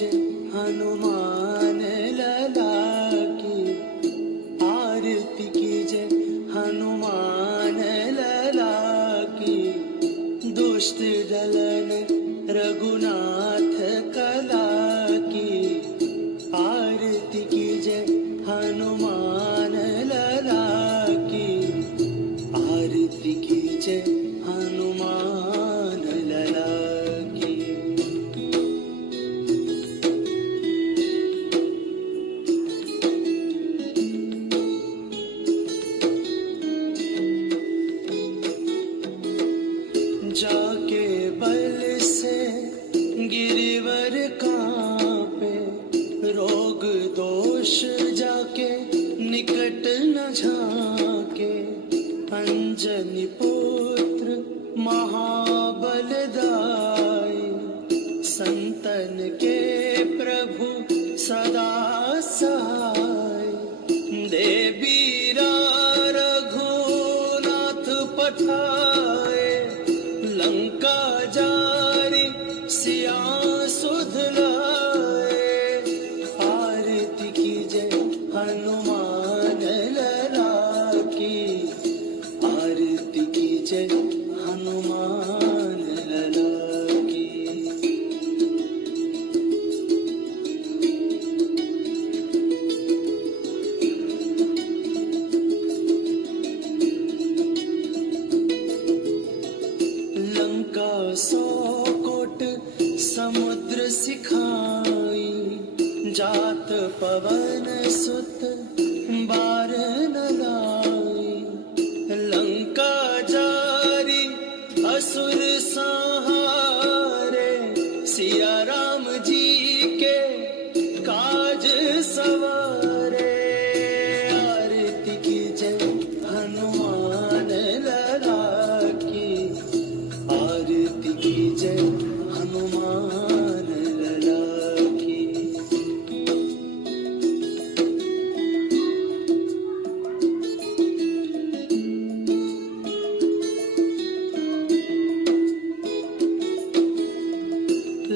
जय हनुमान लला की, आरती कीजिए हनुमान लला की। दुष्ट दलन रघुनाथ कला की, आरती कीजिए हनुमान लला की, आरती कीजिए हनुमान लला की। जाके बल से गिरिवर कांपे, रोग दोष जाके निकट न झाके। अंजनी पुत्र महाबलदाई, संतन के प्रभु सदा सहाय। देवीरा रघुनाथ पठाए, लंका जारी सिया सुध लाए। आरती कीजिए हनुमान लला की, आरती कीजिए हनुमान लला की। लंका 100 कोट समुद्र सिखाई, जात पवन सुत बार न लाई। लंका जारी असुर संहारे, सिया राम जी के काज सवारे। आरती कीजिए हनुमान लला की, आरती कीजिए हनुमान लला की।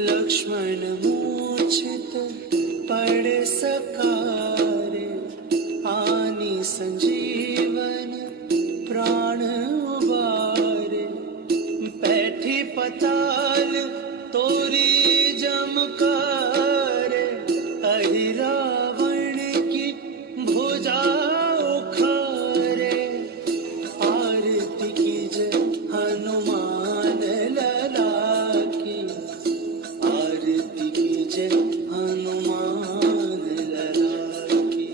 लक्ष्मण मूर्छित पड़े सकारे, आनी संजीवन प्राण उबारे। बैठी पताल तोरी जमकारे, अहि रावण की भुजा उखारे। आरती कीजिए हनुमान लला की, आरती कीजिए हनुमान लला की।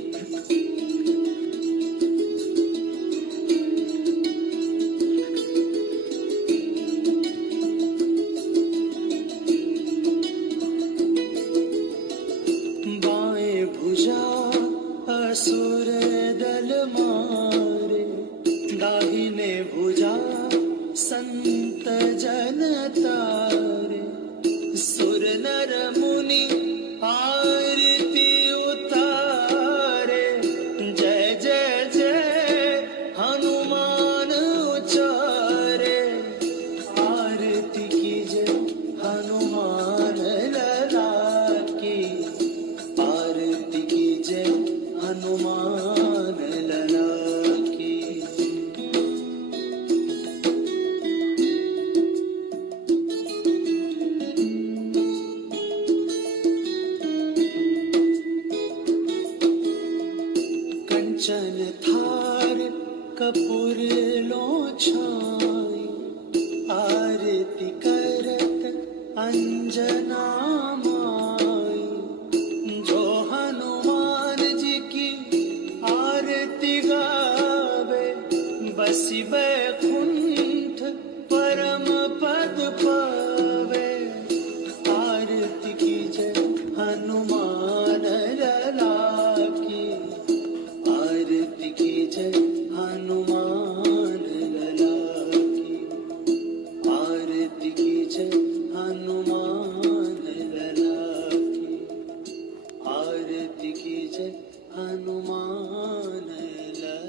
बाएं भुजा असुर दल मारे, दाहिने भुजा संत जन तारे। सुर नर मुनि आरती उतारे, जय जय जय हनुमान उचारे। आरती कीजिए हनुमान लला की, आरती कीजिए हनुमान लला की। कंचन थार कपूर लो छाई, आरती करत अंजना माई। जो हनुमान जी की आरती गावे, बसी बैकुंठ परम पद पावे। आरती कीजिए हनुमान लला की, आरती कीजिए हनुमान लला की, आरती कीजिए हनुमान लला की, आरती कीजिए हनुमान लला